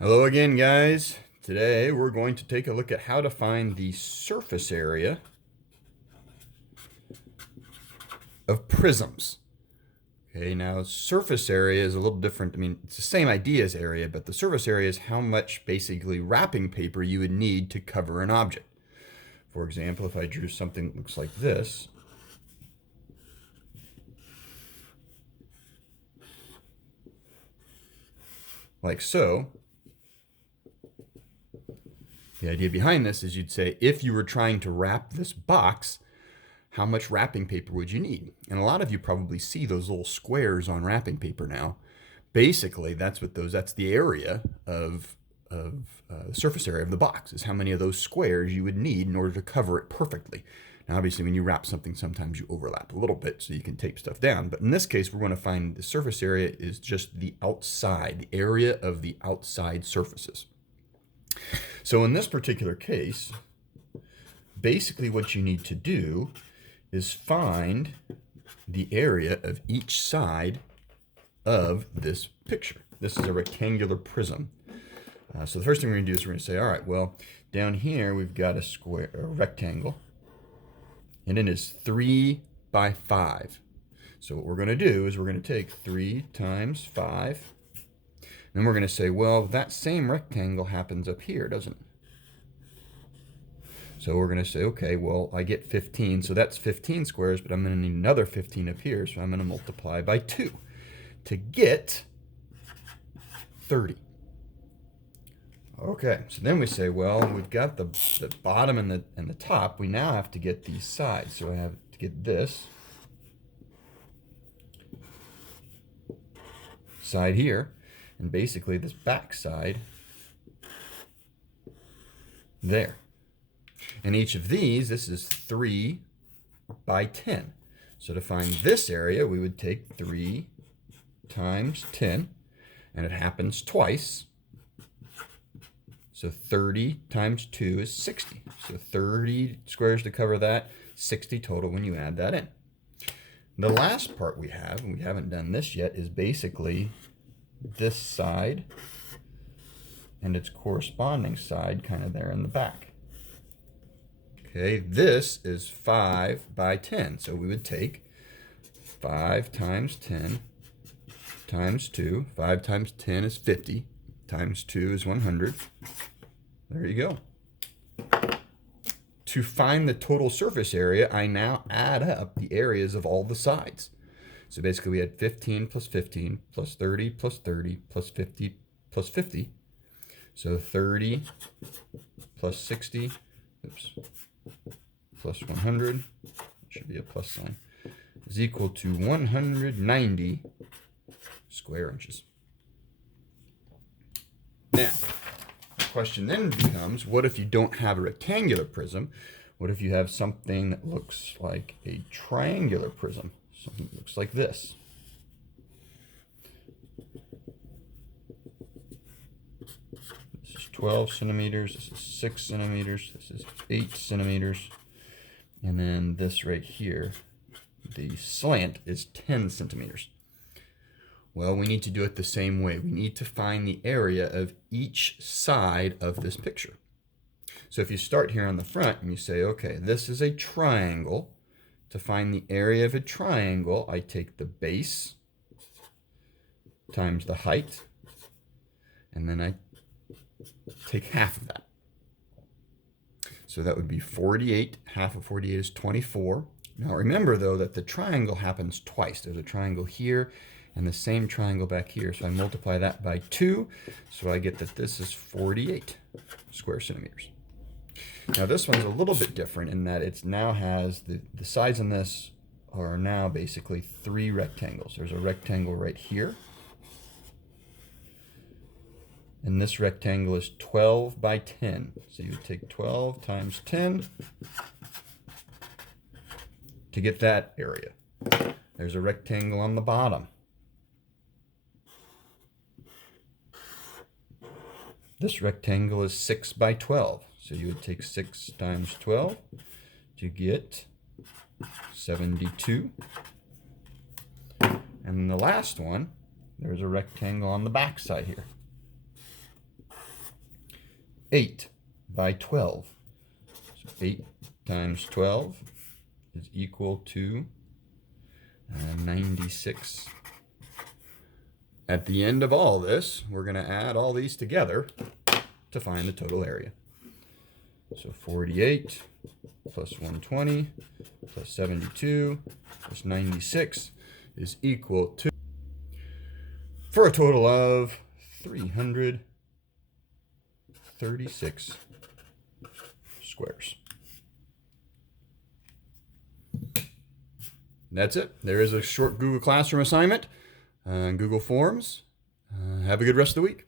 Hello again, guys. Today we're going to take a look at how to find the surface area of prisms. Okay, now surface area is a little different. I mean, it's the same idea as area, but the surface area is how much basically wrapping paper you would need to cover an object. For example, if I drew something that looks like this, like so, the idea behind this is you'd say if you were trying to wrap this box, how much wrapping paper would you need? And a lot of you probably see those little squares on wrapping paper now. Basically, that's the area of the surface area of the box, is how many of those squares you would need in order to cover it perfectly. Now, obviously, when you wrap something, sometimes you overlap a little bit so you can tape stuff down. But in this case, we're going to find the surface area is just the outside, the area of the outside surfaces. So in this particular case, basically what you need to do is find the area of each side of this picture. This is a rectangular prism. So the first thing we're going to do is we're going to say, all right, well, down here we've got a rectangle, and it is 3 by 5. So what we're going to do is we're going to take 3 times 5, and then we're going to say, well, that same rectangle happens up here, doesn't it? So we're going to say, okay, well, I get 15, so that's 15 squares, but I'm going to need another 15 up here, so I'm going to multiply by 2 to get 30. Okay, so then we say, well, we've got the bottom and the top. We now have to get these sides. So I have to get this side here, and basically this back side there. And each of these, this is 3 by 10. So to find this area, we would take 3 times 10, and it happens twice. So 30 times 2 is 60. So 30 squares to cover that, 60 total when you add that in. The last part we have, and we haven't done this yet, is basically this side and its corresponding side kind of there in the back. Okay, this is 5 by 10. So we would take 5 times 10 times 2. 5 times 10 is 50. Times 2 is 100. There you go. To find the total surface area, I now add up the areas of all the sides. So basically we had 15 plus 15 plus 30 plus 30 plus 50 plus 50. So 30 plus 60, oops, plus 100, should be a plus sign, is equal to 190 square inches. Now, the question then becomes, what if you don't have a rectangular prism? What if you have something that looks like a triangular prism? Something that looks like this. This is 12 centimeters, this is 6 centimeters, this is 8 centimeters, and then this right here, the slant is 10 centimeters. Well, we need to do it the same way. We need to find the area of each side of this picture. So if you start here on the front and you say, okay, this is a triangle. To find the area of a triangle, I take the base times the height, and then I take half of that. So that would be 48. Half of 48 is 24. Now remember, though, that the triangle happens twice. There's a triangle here and the same triangle back here. So I multiply that by 2. So I get that this is 48 square centimeters. Now this one's a little bit different in that it now has the sides on this are now basically 3 rectangles. There's a rectangle right here. And this rectangle is 12 by 10. So you would take 12 times 10 to get that area. There's a rectangle on the bottom. This rectangle is 6 by 12. So you would take 6 times 12 to get 72. And the last one, there's a rectangle on the back side here. 8 by 12. So 8 times 12 is equal to 96. At the end of all this, we're going to add all these together to find the total area. So 48 plus 120 plus 72 plus 96 is equal to, for a total of 336 squares. That's it. There is a short Google Classroom assignment on Google Forms. Have a good rest of the week.